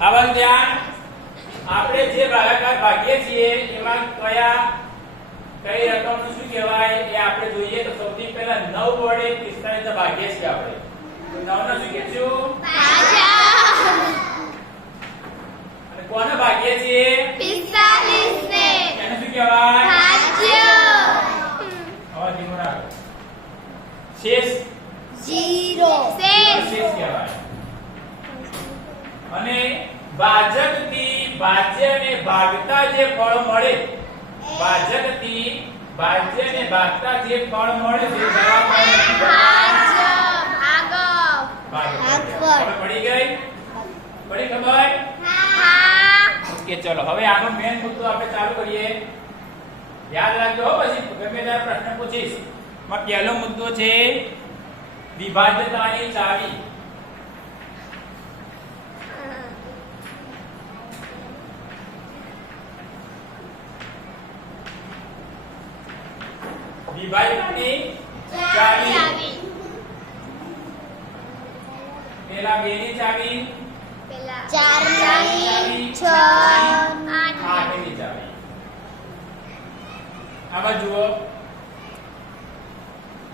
આવાનું ધ્યાન. આપણે જે ભાગાકાર ભાગીએ છીએ એમાં કયા કઈ રકમનું શું કહેવાય એ આપણે જોઈએ. તો સૌથી પહેલા નવ વડે 45 ભાગીએ છીએ આપણે. નવ ને શું કહીશું અને કોને ભાગીએ છીએ? એને શું કહેવાય? હવે ધીમું રાખો. શેષ. શેષ કહેવાય. અને ભાજકથી ભાજ્યને ભાગતા જે ફળ મળે ભાજકથી ભાજ્યને ભાગતા જે ફળ મળે તે જવાબ પડી ગઈ? પડી ખબર? ઓકે ચલો હવે આનો મેન મુદ્દો આપણે ચાલુ કરીએ. યાદ રાખજો હો પછી ગમે ત્યારે પ્રશ્ન પૂછીશ. માં પહેલો મુદ્દો છે વિભાજ્યતાની ચાવી. વિભાજ્યતાની ચાવી પેલા બે ની ચાવી આઠની ચાવી આમાં જુઓ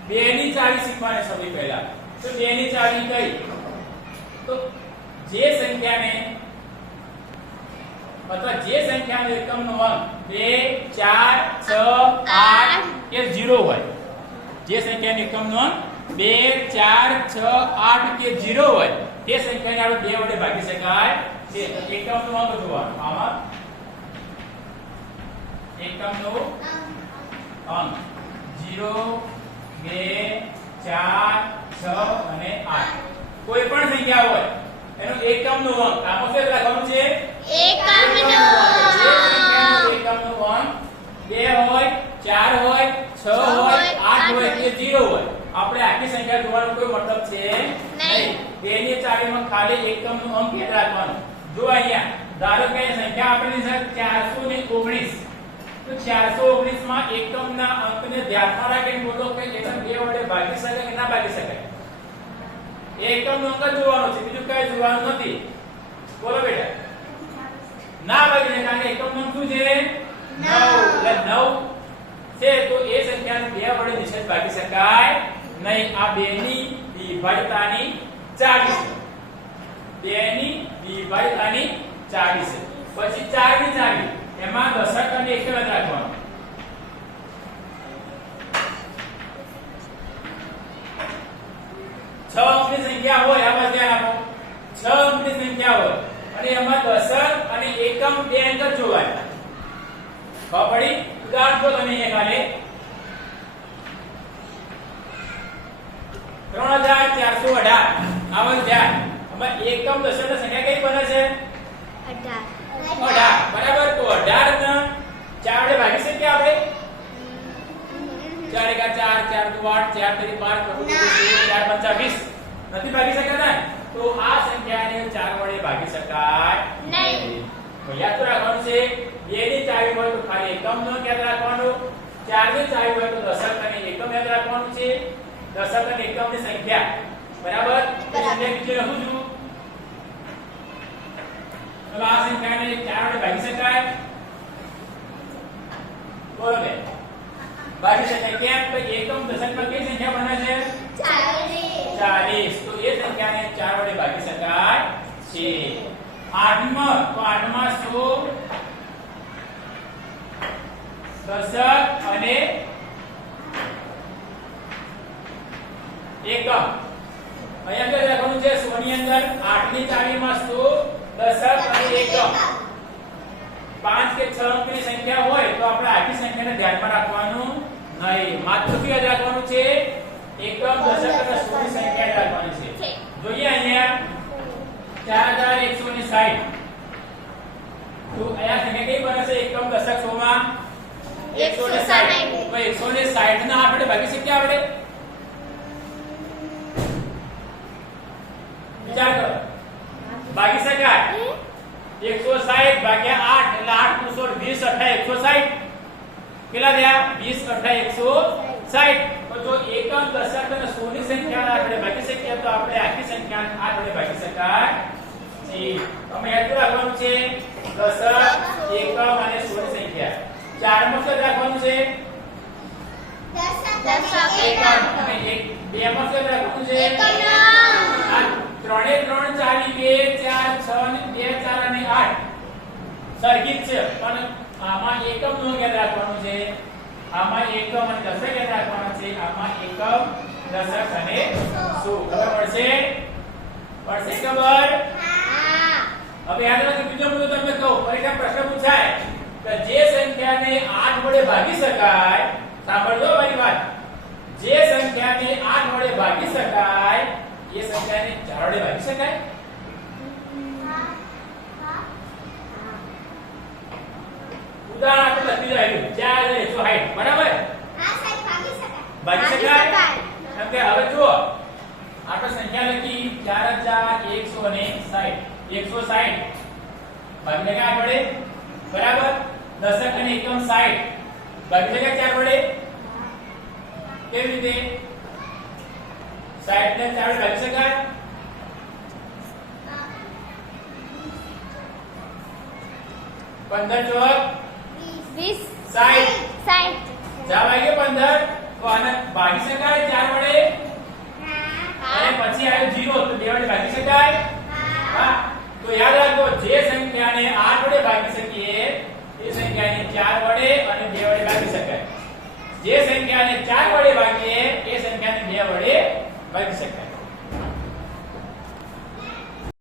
બે ની ચાવી શીખવાની સૌથી પહેલા તો બે ની ચાવી કઈ તો જે સંખ્યાને અથવા જે સંખ્યાનો એકમનો અંક 2 4 6 8 કે 0 હોય. જે સંખ્યાનો એકમનો અંક 2 4 6 8 કે 0 હોય, તે સંખ્યાને આપણે બે વડે ભાગી શકાય છે. એકમનો અંક જોવાનો આમાં એકમનો અંક. 0 2 4 6 અને 8 કોઈ પણ સંખ્યા હોય, એનો એકમનો અંક આમાં શું લખવાનું છે? ચાર હોય છ હોય આખી સંખ્યા જોવાનો ની અંક ચારસો ને ઓગણીસ તો ચારસો ઓગણીસમાં એકમના અંકને ધ્યાનમાં રાખીને બોલો કે બે વડે ભાગી શકાય ના ભાગી શકાય એકમનો અંક જ જોવાનો છે બીજું કઈ જોવાનું નથી બોલો બેટા ના અંક શું છે? 9 એટલે 9 છે તો એ સંખ્યાને બે વડે નિષેધ ભાગી શકાય નહીં. આ બે ની વિભાજ્યતાની ચાવી છે. બે ની વિભાજ્યતાની ચાવી છે. પછી 4 ની ચાવી. એમાં દશક અને એક જ રાખવાનું. છ અંકની સંખ્યા હોય આમાં ધ્યાન આપો? છ અંકની સંખ્યા હોય. અને એમાં દશક એકમ બે જ જોવાય. ખબર પડી? જો તમે અહીંયા ખાલી. ત્રણ હજાર ચારસો અઢાર. આમાં ધ્યાન આમાં એકમ દશક સંખ્યા કઈ બને છે? અઢાર. બરાબર? તો અઢાર ને ચાર વડે ભાગી શકીએ આપણે? ચાર એકા ચાર ચાર દુ આઠ ચાર તરી બાર ચાર પંચા વીસ. નથી ભાગી શકતા ને? તો આ સંખ્યાને ચાર વડે ભાગી શકાય. નહીં. તો યાદ રાખવાનું છે બે ની ચાવી હોય તો ખાલી એકમ નો યાદ રાખવાનું ચારની ચાવી હોય તો દશક અને એકમ યાદ રાખવાનું છે. દશક અને એકમની સંખ્યા બરાબર? તમને બીજું લખું છું. હવે આ સંખ્યાને ચાર વડે ભાગી શકાય. બોલો બે ભાગી શકાય કેમ? તો એકમ દશકમાં કઈ સંખ્યા બને છે? ચાલીસ. તો એ સંખ્યાને ચાર વડે ભાગી શકાય છે. આઠમાં તો આઠમાં સો દશક અને એકમ. અહીંયા કઈ લખવાનું છે સો ની અંદર આઠની ચાવીમાં સો દશક અને એકમ. પાંચ કે છ અંકની સંખ્યા હોય તો આપણે આખી સંખ્યાને ધ્યાનમાં રાખવાનું નહીં. માત્ર ક્યાં રાખવાનું છે એકમ દશક અને સો ની સંખ્યા યાદ રાખવાની છે જોઈએ અહીંયા ચાર હજાર એકસો ને સાઠ તો અહીંયા સંખ્યા કઈ બને છે એકમ દશક સો માં એકસો ને વીસ અઠા એકસો સાઠ. કેટલા જો એકમ દશક અને સંખ્યા આપણે ભાગી શકીએ તો આપણે આખી સંખ્યા આઠ વડે ભાગી શકાય. નથી અમે યાદ છે. દશક, એકમ ચારમાં શું રાખવાનું છે? અને એક બે માં શું રાખવાનું છે? આ ત્રણે ત્રણ ચાલી બે ચાર છ અને બે ચાર અને આઠ. સરખી જ છે પણ આમાં એકમ નો યાદ રાખવાનું છે. આમાં એકમ અને દશક યાદ રાખવાના છે. આમાં એકમ દશક અને સો. ખબર પડશે? પડશે ખબર? હવે યાદ રાખજો બીજો મુદ્દો તમને કહું. પરીક્ષા પ્રશ્ન પૂછાય. કે જે સંખ્યાને 8 વડે ભાગી શકાય, સાંભળજો મારી વાત. જે સંખ્યાને 8 વડે ભાગી શકાય, એ સંખ્યાને 4 વડે ભાગી શકાય? ઉદાહરણ આપણે લખી રહ્યું 4 અને 160 બરાબર? હા સાહેબ ભાગી શકાય? ભાગી શકાય કેમ કે હવે જુઓ, આપણે સંખ્યા લખી 4160 160 ભાગી શકાય પડે બરાબર? દશક અને એકમ 60 ભાગી શકાય ચાર વડે કેવી રીતે 60 ને 4 વડે ભાગી શકાય પંદર ચોક વીસ સાઠ. સાઠ જા વાગે 15 તો આને ભાગી શકાય ચાર વડે અને હા પછી આવ્યો 0 તો બે વડે ભાગી શકાય હા હા તો યાદ રાખો જે સંખ્યાને 8 વડે ભાગી શકીએ સંખ્યાને ચાર વડે ભાગીએ એ સંખ્યાને બે વડે ભાગી શકાય.